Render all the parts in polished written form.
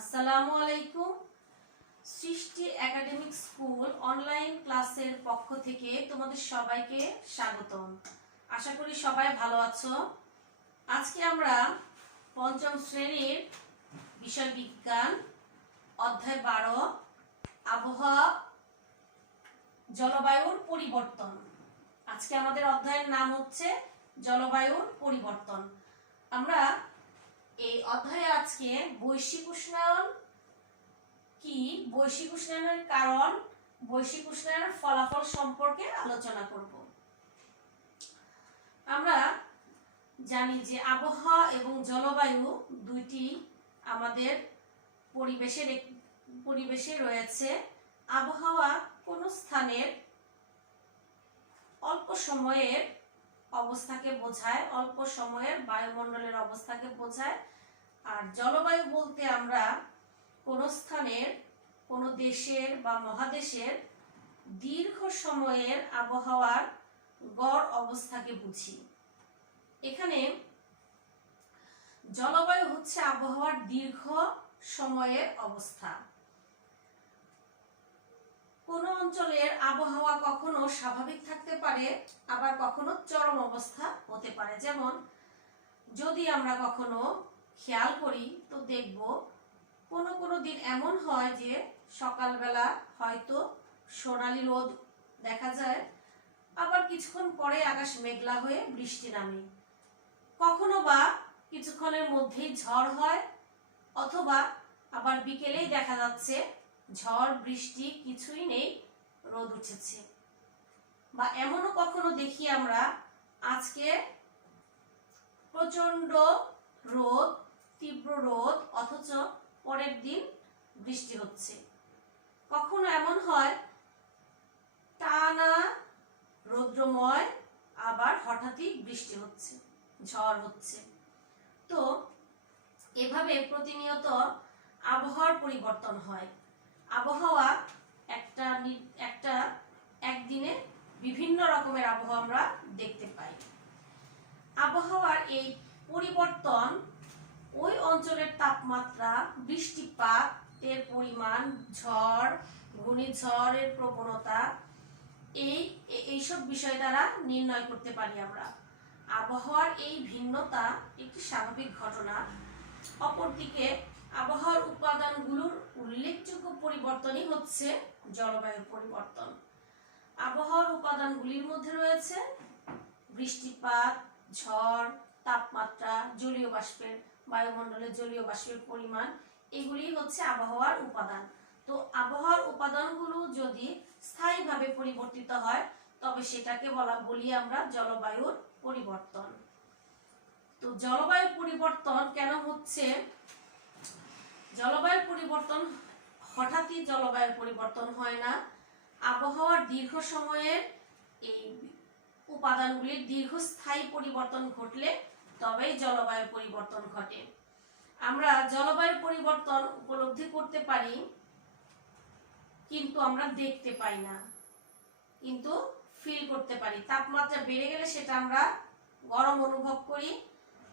আসসালামু আলাইকুম। সৃষ্টি একাডেমিক স্কুল অনলাইন ক্লাসের পক্ষ থেকে তোমাদের সবাইকে স্বাগতম। আশা করি সবাই ভালো আছো। আজকে আমরা পঞ্চম শ্রেণীর বিষয় বিজ্ঞান অধ্যায় 12 আবহাওয়া জলবায়ুর পরিবর্তন। আজকে আমাদের অধ্যায়ের নাম হচ্ছে জলবায়ুর পরিবর্তন। আমরা এই অধ্যায়ে আজকে বৈশ্বিক উষ্ণায়ন কি, বৈশ্বিক উষ্ণায়নের কারণ, বৈশ্বিক উষ্ণায়নের ফলাফল সম্পর্কে আলোচনা করব। আমরা জানি যে আবহাওয়া এবং জলবায়ু দুইটি আমাদের পরিবেশে রয়েছে। আবহাওয়া কোন স্থানের অল্প সময়ের অবস্থাকে বোঝায়, অল্প সময়ের বায়ুমণ্ডলের অবস্থাকে বোঝায়। আর জলবায়ু বলতে আমরা কোন স্থানের, কোন দেশের বা মহাদেশের দীর্ঘ সময়ের আবহাওয়ার গড় অবস্থাকে বুঝি। এখানে জলবায়ু হচ্ছে আবহাওয়ার দীর্ঘ সময়ের অবস্থা। কোন অঞ্চলের আবহাওয়া কখনো স্বাভাবিক থাকতে পারে, আবার কখনো চরম অবস্থা হতে পারে। যেমন যদি আমরা কখনো খেয়াল করি তো দেখব কোনো দিন এমন হয় যে সকালবেলা হয়তো সোনালী রোদ দেখা যায়, আবার কিছুক্ষণ পরে আকাশ মেঘলা হয়ে বৃষ্টি নামে। কখনো বা কিছুক্ষণের মধ্যেই ঝড় হয়, অথবা আবার বিকেলেই দেখা যাচ্ছে ঝড় বৃষ্টি কিছুই নেই, রোদ উঠেছে। বা এমনও কখনো দেখি আমরা আজকে প্রচন্ড রোদ, তীব্র রোদ, অথচ পরের দিন বৃষ্টি হচ্ছে। কখনো এমন হয় টানা রৌদ্রময়, আবার হঠাৎই বৃষ্টি হচ্ছে, ঝড় হচ্ছে। তো এভাবে প্রতিনিয়ত আবহাওয়ার পরিবর্তন হয়। আবহাওয়া একদিনে বিভিন্ন রকমের আবহাওয়া আমরা দেখতে পাই। আবহাওয়ার এই পরিবর্তন ওই অঞ্চলের তাপমাত্রা, বৃষ্টিপাতের পরিমাণ, ঝড়, ঘূর্ণিঝড়ের প্রবণতা, এইসব বিষয় দ্বারা নির্ণয় করতে পারি আমরা। আবহাওয়ার এই ভিন্নতা একটি স্বাভাবিক ঘটনা। অপরদিকে আবহাওয়ার উপাদানগুলোর উল্লেখযোগ্য পরিবর্তনই হচ্ছে জলবায়ুর পরিবর্তন। আবহাওয়ার উপাদানগুলির মধ্যে রয়েছে বৃষ্টিপাত, ঝড়, তাপমাত্রা, জলীয় বাষ্পের, বায়ুমণ্ডলের জলীয় বাষ্পের পরিমাণ, এগুলি হচ্ছে আবহাওয়ার উপাদান। তো আবহাওয়ার উপাদানগুলো যদি স্থায়ীভাবে পরিবর্তিত হয় তবে সেটাকে বলি আমরা জলবায়ুর পরিবর্তন। তো জলবায়ু পরিবর্তন কেন হচ্ছে? জলবায়ু পরিবর্তন হঠাৎই জলবায়ুর পরিবর্তন হয় না। আবহাওয়ার দীর্ঘ সময়ের এই উপাদানগুলির দীর্ঘস্থায়ী পরিবর্তন ঘটলে তবেই জলবায়ু পরিবর্তন ঘটে। আমরা জলবায়ু পরিবর্তন উপলব্ধি করতে পারি, কিন্তু আমরা দেখতে পাই না, কিন্তু ফিল করতে পারি। তাপমাত্রা বেড়ে গেলে সেটা আমরা গরম অনুভব করি,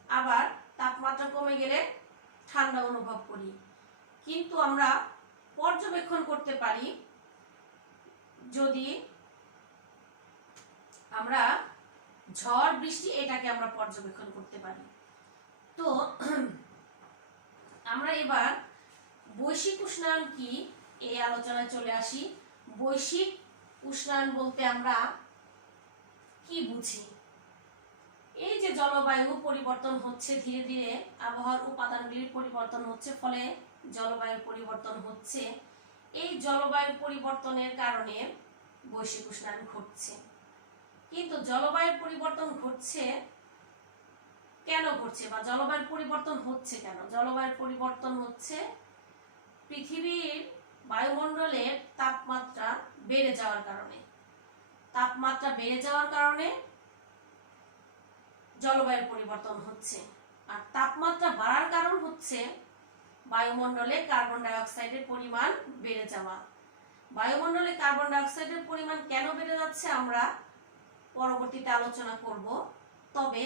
আবার তাপমাত্রা কমে গেলে ঠান্ডা অনুভব করি। কিন্তু আমরা পর্যবেক্ষণ করতে পারি, যদি আমরা ঝড় বৃষ্টি এটাকে আমরা পর্যবেক্ষণ করতে পারি। তো আমরা এবার বৈশ্বিক উষ্ণায়ন কি এই আলোচনায় চলে আসি। বৈশ্বিক উষ্ণায়ন বলতে আমরা কি বুঝি? এই যে জলবায়ু পরিবর্তন হচ্ছে, ধীরে ধীরে আবহাওয়ার উপাদানগুলির পরিবর্তন হচ্ছে, ফলে জলবায়ুর পরিবর্তন হচ্ছে। এই জলবায়ু পরিবর্তনের কারণে বৈশ্বিক উষ্ণায়ন ঘটছে। কিন্তু জলবায়ুর পরিবর্তন ঘটছে কেন ঘটছে, বা জলবায়ুর পরিবর্তন হচ্ছে কেন? জলবায়ুর পরিবর্তন হচ্ছে পৃথিবীর বায়ুমণ্ডলের তাপমাত্রা বেড়ে যাওয়ার কারণে। তাপমাত্রা বেড়ে যাওয়ার কারণে জলবায়ুর পরিবর্তন হচ্ছে। আর তাপমাত্রা বাড়ার কারণ হচ্ছে বায়ুমণ্ডলে কার্বন ডাই অক্সাইডের পরিমাণ বেড়ে যাওয়া। বায়ুমণ্ডলে কার্বন ডাই অক্সাইডের পরিমাণ কেন বেড়ে যাচ্ছে আমরা পরবর্তীতে আলোচনা করব। তবে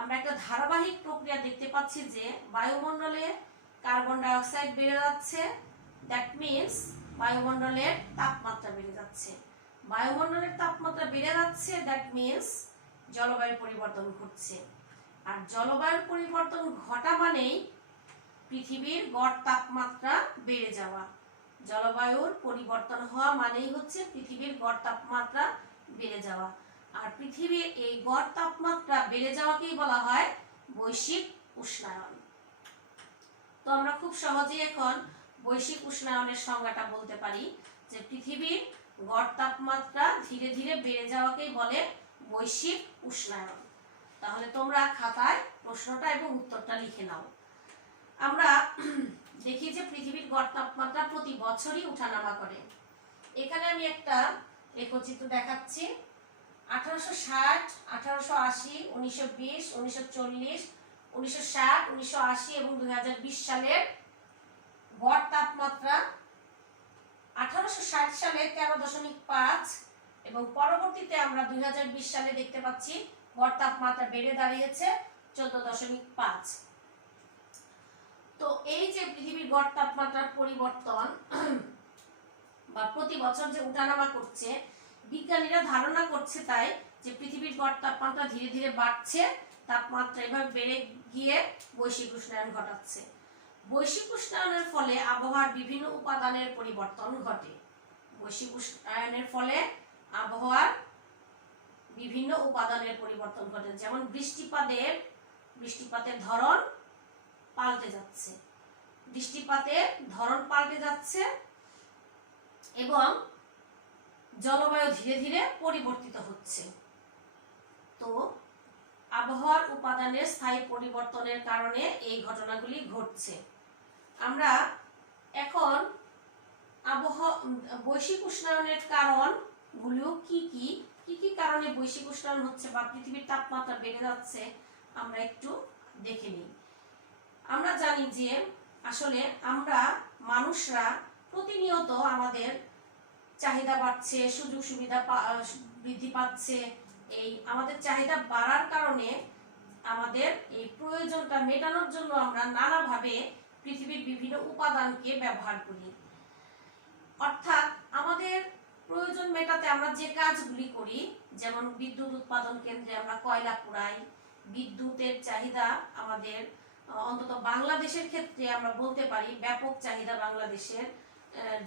আমরা একটা ধারাবাহিক প্রক্রিয়া দেখতে পাচ্ছি যে বায়ুমণ্ডলে কার্বন ডাই অক্সাইড বেড়ে যাচ্ছে, দ্যাট মিন্স বায়ুমণ্ডলের তাপমাত্রা বেড়ে যাচ্ছে। বায়ুমণ্ডলের তাপমাত্রা বেড়ে যাচ্ছে, দ্যাট মিন্স জলবায়ুর পরিবর্তন ঘটছে। আর জলবায়ুর পরিবর্তন ঘটা মানেই পৃথিবীর গড় তাপমাত্রা বেড়ে যাওয়া। জলবায়ুর পরিবর্তন হওয়া মানেই হচ্ছে পৃথিবীর গড় তাপমাত্রা বেড়ে যাওয়া। আর পৃথিবীর এই গড় তাপমাত্রা বেড়ে যাওয়াকেই বলা হয় বৈশ্বিক উষ্ণায়ন। তো আমরা খুব সহজেই এখন বৈশ্বিক উষ্ণায়নের সংজ্ঞাটা বলতে পারি যে পৃথিবীর গড় তাপমাত্রা ধীরে ধীরে বেড়ে যাওয়াকেই বলে বৈশ্বিক উষ্ণায়ন। তাহলে তোমরা খাতায় প্রশ্নটা এবং উত্তরটা লিখে নাও। আমরা দেখি যে পৃথিবীর গড় তাপমাত্রা প্রতি বছরই ওঠানামা করে। এখানে আমি একটা রেখাচিত্র দেখাচ্ছি। 1860, 1880, 1920, 1940, 1960, 1980 এবং 2020 সালের গড় তাপমাত্রা 1860 সালে 13.5 এবং পরবর্তীতে আমরা 2020 সালে দেখতে পাচ্ছি গড় তাপমাত্রা বেড়ে দাঁড়িয়েছে 14.5। তো এই যে পৃথিবীর গড় তাপমাত্রার পরিবর্তন বা প্রতি বছর যে ওঠানামা করছে, বিজ্ঞানীরা ধারণা করছে তাই যে পৃথিবীর গড় তাপমাত্রা ধীরে ধীরে বাড়ছে, তাপমাত্রা এভাবে বেড়ে গিয়ে বৈশ্বিক উষ্ণায়ন ঘটাচ্ছে। বৈশ্বিক উষ্ণায়নের ফলে আবহাওয়ার বিভিন্ন উপাদানের পরিবর্তন ঘটে। বৈশ্বিক উষ্ণায়নের ফলে আবহাওয়ার বিভিন্ন উপাদানের পরিবর্তন ঘটে, যেমন বৃষ্টিপাতের ধরন পাল্টে যাচ্ছে, বৃষ্টিপাতের ধরন পাল্টে যাচ্ছে এবং জলবায়ু ধীরে ধীরে পরিবর্তিত হচ্ছে। তো আবহাওয়ার উপাদানের স্থায়ী পরিবর্তনের কারণে এই ঘটনাগুলি ঘটছে। আমরা এখন বৈশ্বিক উষ্ণায়নের কারণগুলো কি কি কারণে বৈশ্বিক উষ্ণায়ন হচ্ছে বা পৃথিবীর তাপমাত্রা বেড়ে যাচ্ছে আমরা একটু দেখে নিই। আমরা জানি যে আসলে আমরা মানুষরা প্রতিনিয়ত আমাদের চাহিদা বাড়ছে, সুযোগ সুবিধা বৃদ্ধি পাচ্ছে। এই আমাদের চাহিদা বাড়ার কারণে আমাদের এই প্রয়োজনটা মেটানোর জন্য আমরা নানাভাবে পৃথিবীর বিভিন্ন উপাদানকে ব্যবহার করি। অর্থাৎ আমাদের প্রয়োজন মেটাতে আমরা যে কাজগুলি করি, যেমন বিদ্যুৎ উৎপাদন কেন্দ্রে আমরা কয়লা পোড়াই, বিদ্যুতের চাহিদা আমাদের অন্তত বাংলাদেশের ক্ষেত্রে আমরা বলতে পারি ব্যাপক চাহিদা বাংলাদেশের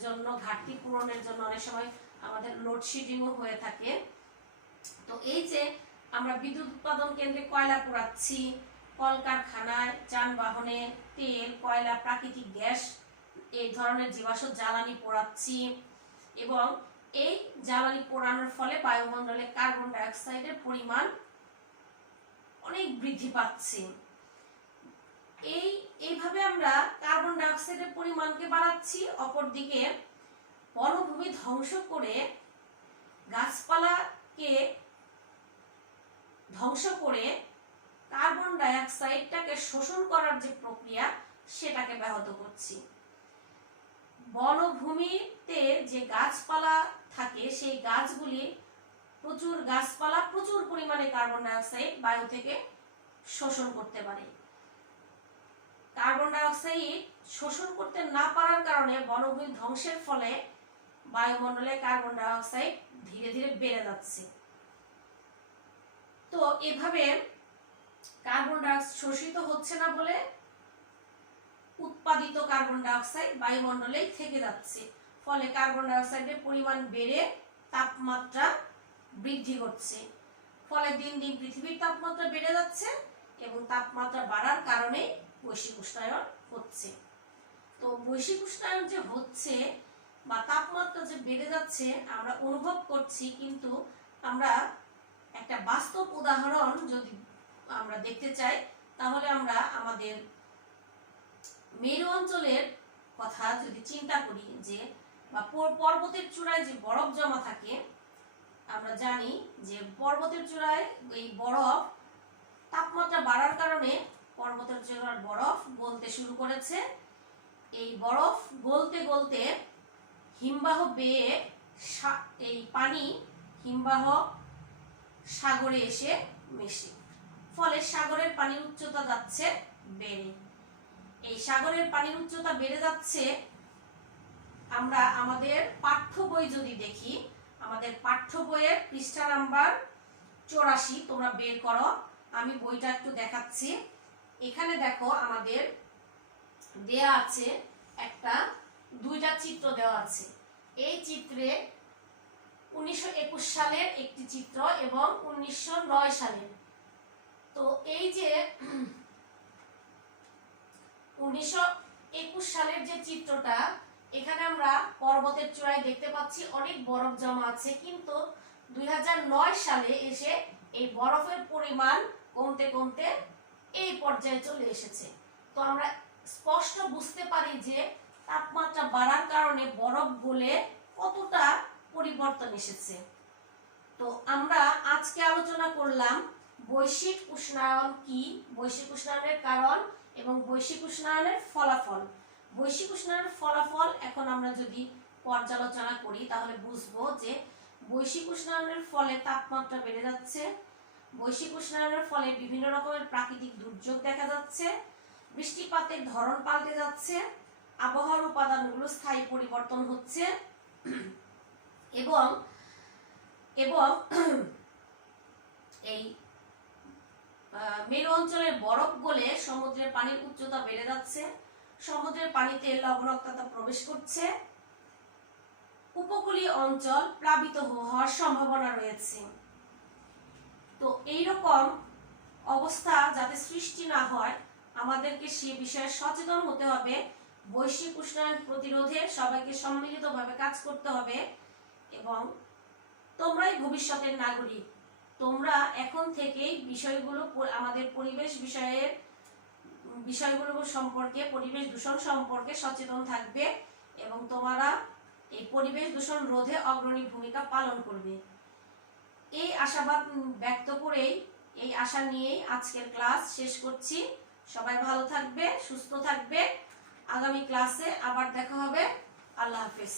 জন্য ঘাটতি পূরণের জন্য অনেক সময় আমাদের লোডশেডিংও হয়ে থাকে। তো এই যে আমরা বিদ্যুৎ উৎপাদন কেন্দ্রে কয়লা পোড়াচ্ছি, কলকারখানায়, যানবাহনে তেল, কয়লা, প্রাকৃতিক গ্যাস এই ধরনের জীবাশ্ম জ্বালানি পোড়াচ্ছি এবং এই জ্বালানি পোড়ানোর ফলে বায়ুমণ্ডলে কার্বন ডাই অক্সাইডের পরিমাণ অনেক বৃদ্ধি পাচ্ছে। এইভাবে আমরা কার্বন ডাই অক্সাইডের পরিমাণকে বাড়াচ্ছি, অপরদিকে বনভূমি ধ্বংস করে গাছপালাকে ধ্বংস করে কার্বন ডাই অক্সাইডটাকে শোষণ করার যে প্রক্রিয়া সেটাকে ব্যাহত করছি। বনভূমিতে যে গাছপালা থাকে সেই গাছগুলি প্রচুর পরিমাণে কার্বন ডাই অক্সাইড বায়ু থেকে শোষণ করতে পারে। কার্বন ডাই অক্সাইড শোষণ করতে না পারার কারণে বনভূমি ধ্বংসের ফলে বায়ুমণ্ডলে কার্বন ডাই অক্সাইড ধীরে ধীরে বেড়ে যাচ্ছে। তো এভাবে কার্বন ডাই অক্সাইড শোষিত হচ্ছে না বলে উৎপাদিত কার্বন ডাই অক্সাইড বায়ুমণ্ডলেই থেকে যাচ্ছে, ফলে কার্বন ডাই অক্সাইডের পরিমাণ বেড়ে তাপমাত্রা বৃদ্ধি ঘটছে। ফলে দিন দিন পৃথিবীর তাপমাত্রা বেড়ে যাচ্ছে এবং তাপমাত্রা বাড়ার কারণে বৈশ্বিক উষ্ণায়ন হচ্ছে। তো বৈশ্বিক উষ্ণায়ন যে হচ্ছে বা তাপমাত্রা যে বেড়ে যাচ্ছে আমরা অনুভব করছি, কিন্তু আমরা একটা বাস্তব উদাহরণ যদি আমরা দেখতে চাই তাহলে আমরা আমাদের মেরু অঞ্চলের কথা যদি চিন্তা করি, যে বা পর্বতের চূড়ায় যে বরফ জমা থাকে, আমরা জানি যে পর্বতের চূড়ায় এই বরফ তাপমাত্রা বাড়ার কারণে পর্বতের চূড়ার বরফ গলতে শুরু করেছে। এই বরফ গলতে গলতে হিমবাহ বেয়ে এই পানি হিমবাহ সাগরে এসে মেশে, ফলে সাগরের পানির উচ্চতা যাচ্ছে বেড়ে। এই সাগরের পানির উচ্চতা বেড়ে যাচ্ছে, আমরা আমাদের পাঠ্য বই যদি দেখি, আমাদের পাঠ্য বইয়ের পৃষ্ঠা নাম্বার 84 তোমরা বের করো। আমি বইটা একটু দেখাচ্ছি। এখানে দেখো আমাদের দেয়া আছে একটা, দুইটা চিত্র দেওয়া আছে। এই চিত্রে 1921 সালের একটি চিত্র এবং 1909 সালের। তো এই যে 1921 সালের যে চিত্রটা, এখানে আমরা পর্বতের চূড়ায় দেখতে পাচ্ছি অনেক বরফ জমা আছে, কিন্তু 2009 সালে এসে এই বরফের পরিমাণ কমতে কমতে এই পর্যায়ে চলে এসেছে। তো আমরা স্পষ্ট বুঝতে পারি যে তাপমাত্রা বাড়ার কারণে বরফ গলে কতটা পরিবর্তন এসেছে। তো আমরা আজকে আলোচনা করলাম বৈশ্বিক উষ্ণায়ন কি, বৈশ্বিক উষ্ণায়নের কারণ এবং বৈশ্বিক উষ্ণায়নের ফলাফল। বৈশ্বিক উষ্ণায়নের ফলাফল এখন আমরা যদি পর্যালোচনা করি তাহলে বুঝবো যে বৈশ্বিক উষ্ণায়নের ফলে তাপমাত্রা বেড়ে যাচ্ছে, বৈশ্বিক উষ্ণায়নের ফলে বিভিন্ন রকমের প্রাকৃতিক দুর্যোগ দেখা যাচ্ছে, বৃষ্টিপাতের ধরন পাল্টে যাচ্ছে, আবহাওয়ার উপাদানগুলো স্থায়ী পরিবর্তন হচ্ছে এবং এবং এই মেরু অঞ্চলের বরফ গলে সমুদ্রের পানির উচ্চতা বেড়ে যাচ্ছে, সমুদ্রের পানিতে লবণাক্ততা প্রবেশ করছে, উপকূলীয় অঞ্চল প্লাবিত হওয়ার সম্ভাবনা রয়েছে। তো এইরকম অবস্থা যাতে সৃষ্টি না হয়, আমাদেরকে সে বিষয়ে সচেতন হতে হবে। বৈশ্বিক উষ্ণায়ন প্রতিরোধে সবাইকে সম্মিলিতভাবে কাজ করতে হবে এবং তোমরাই ভবিষ্যতের নাগরিক। তোমরা এখন থেকেই বিষয়গুলো, আমাদের পরিবেশ বিষয়গুলো সম্পর্কে, পরিবেশ দূষণ সম্পর্কে সচেতন থাকবে এবং তোমরা এই পরিবেশ দূষণ রোধে অগ্রণী ভূমিকা পালন করবে। এই আশাবাদ ব্যক্ত করেই, এই আশা নিয়েই আজকের ক্লাস শেষ করছি। সবাই ভালো থাকবে, সুস্থ থাকবে। আগামী ক্লাসে আবার দেখা হবে। আল্লাহ হাফেজ।